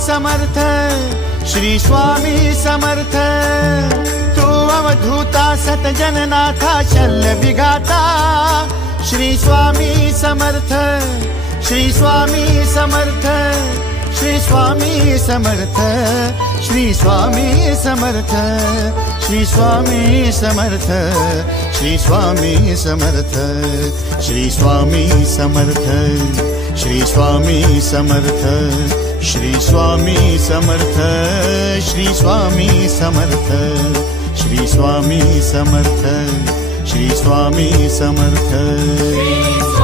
समर्थ, श्री स्वामी समर्थ। तू अवधूता सतजननाथा शल्य विघाता, श्री स्वामी समर्थ, श्री स्वामी समर्थ, श्री स्वामी समर्थ, श्री स्वामी समर्थ, श्री स्वामी समर्थ, श्री स्वामी समर्थ, श्री स्वामी समर्थ, श्री स्वामी समर्थ, श्री स्वामी समर्थ, श्री स्वामी समर्थ, श्री स्वामी समर्थ, श्री स्वामी समर्थ।